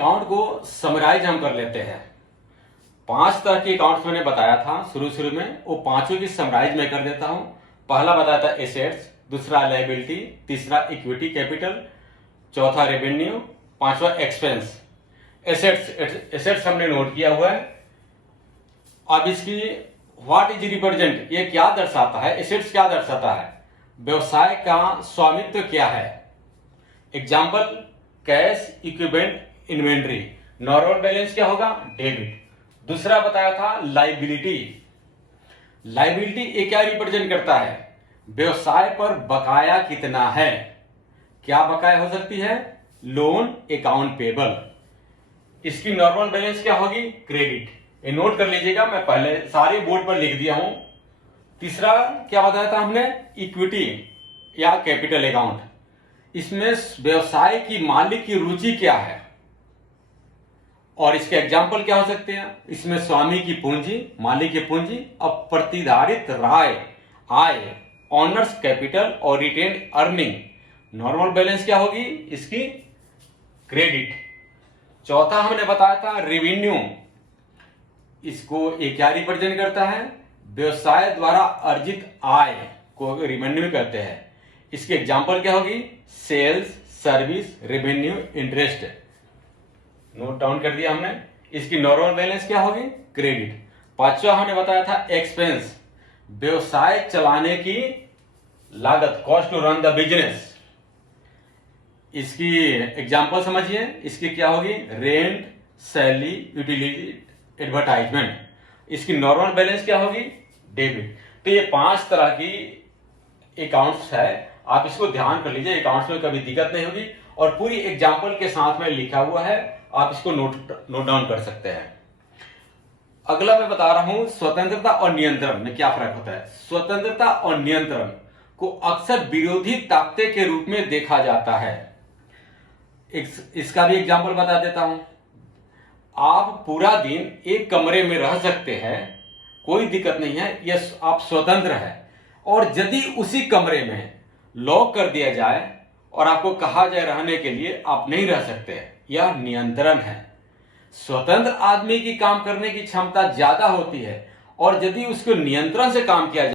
Account को summarise हम कर लेते हैं। 5 तरह के अकाउंट्स मैंने बताया था शुरू में, वो पांचों की समराइज मैं कर देता हूं। पहला बताया था एसेट्स, दूसरा लायबिलिटी, तीसरा इक्विटी कैपिटल, चौथा रेवेन्यू, पांचवा एक्सपेंस। एसेट्स हमने नोट किया हुआ है। अब इसकी व्हाट इज रिप्रेजेंट, ये क्या दर्शाता है, एसेट्स क्या दर्शाता है, व्यवसाय का स्वामित्व क्या है। Example, cash equipment inventory. Normal balance क्या होगा, डेबिट। दूसरा बताया था लाइबिलिटी। लाइबिलिटी ये क्या रिप्रेजेंट करता है, व्यवसाय पर बकाया कितना है। क्या बकाया हो सकती है, लोन, अकाउंट पेबल। इसकी नॉर्मल बैलेंस क्या होगी, क्रेडिट। ये नोट कर लीजिएगा, मैं पहले सारे बोर्ड पर लिख दिया हूं। तीसरा क्या बताया था हमने, इक्विटी या कैपिटल अकाउंट। इसमें व्यवसाय की मालिक की रुचि क्या है और इसके एग्जाम्पल क्या हो सकते हैं। इसमें स्वामी की पूंजी, मालिक की पूंजी, अप्रतिधारित आय, ऑनर्स कैपिटल और रिटेन अर्निंग। नॉर्मल बैलेंस क्या होगी इसकी, क्रेडिट। चौथा हमने बताया था रेवेन्यू। इसको ये क्या रिप्रेजेंट करता है, व्यवसाय द्वारा अर्जित आय को रेवेन्यू कहते हैं। इसकी एग्जाम्पल क्या होगी, sales, service, revenue, interest. Note down कर दिया हमने। इसकी नॉर्मल बैलेंस क्या होगी, क्रेडिट। पांचवा हमने बताया था एक्सपेंस, व्यवसाय चलाने की लागत, cost to run the business. इसकी एग्जांपल समझिए, इसकी क्या होगी, रेंट, सैलरी, यूटिलिटी, एडवर्टाइजमेंट। इसकी नॉर्मल बैलेंस क्या होगी, डेबिट। तो ये 5 तरह की अकाउंट्स है, आप इसको ध्यान कर लीजिए, अकाउंट्स में कभी दिक्कत नहीं होगी। और पूरी एग्जांपल के साथ में लिखा हुआ है, आप इसको नोट डाउन कर सकते हैं। अगला मैं बता रहा हूं स्वतंत्रता और नियंत्रण में क्या फर्क होता है। स्वतंत्रता और नियंत्रण को अक्सर विरोधी ताकतें के रूप में देखा जाता है। इसका भी एग्जांपल बता देता हूं। आप पूरा दिन एक कमरे में रह सकते हैं, कोई दिक्कत नहीं है, यह आप स्वतंत्र है। और यदि उसी कमरे में लॉक कर दिया जाए और आपको कहा जाए रहने के लिए, आप नहीं रह सकते, यह नियंत्रण है। स्वतंत्र आदमी की काम करने की क्षमता ज्यादा होती है और यदि उसको नियंत्रण से काम किया जाए